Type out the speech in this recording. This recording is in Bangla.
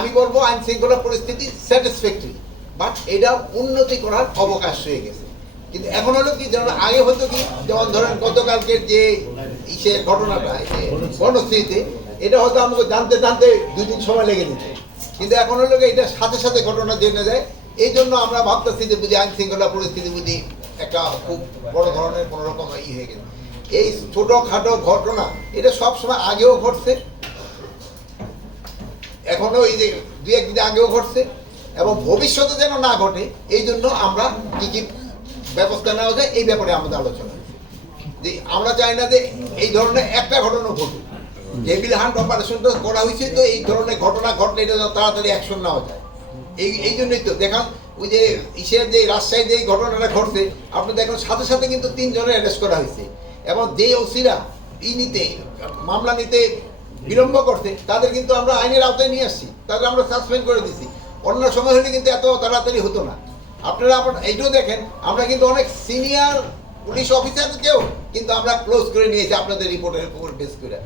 আমি বলবো আইন শৃঙ্খলা পরিস্থিতি স্যাটিসফ্যাক্টরি, বাট এটা উন্নতি করার অবকাশ হয়ে গেছে। কিন্তু এখন হলো কি, যেমন আগে হতো কি, যেমন ধরেন গতকালকের যে ইসের ঘটনাটা বনশ্রীতে, এটা হয়তো আমাকে জানতে জানতে 2 দিন সময় লেগে যেত, কিন্তু এখন হলো কি এটা সাথে সাথে ঘটনা জেনে যায়। এই জন্য আমরা ভাবতেছি যে বুঝি আইন শৃঙ্খলা পরিস্থিতি বুঝি একটা খুব বড় ধরনের কোনো রকম হয়ে গেছে। এই ছোটখাটো ঘটনা এটা সবসময় আগেও ঘটছে, এখনো এই যে 2-1 দিন আগেও ঘটছে, এবং ভবিষ্যতে যেন না ঘটে এই জন্য আমরা কি কি ব্যবস্থা নেওয়া যায় এই ব্যাপারে আমাদের আলোচনা হয়েছে। যে আমরা চাই না যে এই ধরনের একটা ঘটনা ঘটুক। ডেভিল হান্ট অপারেশনটা করা হয়েছে, তো এই ধরনের ঘটনা ঘটলে এটা তাড়াতাড়ি অ্যাকশন নেওয়া যায়। এই জন্যই তো দেখান ওই যে ইসের যে রাজশাহীর যে ঘটনাটা ঘটছে, আপনি দেখুন সাথে সাথে কিন্তু 3 জনের অ্যারেস্ট করা হয়েছে, এবং যে ওসিরা মামলা নিতে বিলম্ব করছে তাদের কিন্তু আমরা আইনের আওতায় নিয়ে আসছি, তাদের আমরা সাসপেন্ড করে দিচ্ছি। অন্য সময় হলে কিন্তু এত তাড়াতাড়ি হতো না। আপনারা এইটাও দেখেন, আমরা কিন্তু অনেক সিনিয়র পুলিশ অফিসারকেও কিন্তু আমরা ক্লোজ করে নিয়েছি আপনাদের রিপোর্টের উপর বেস করে।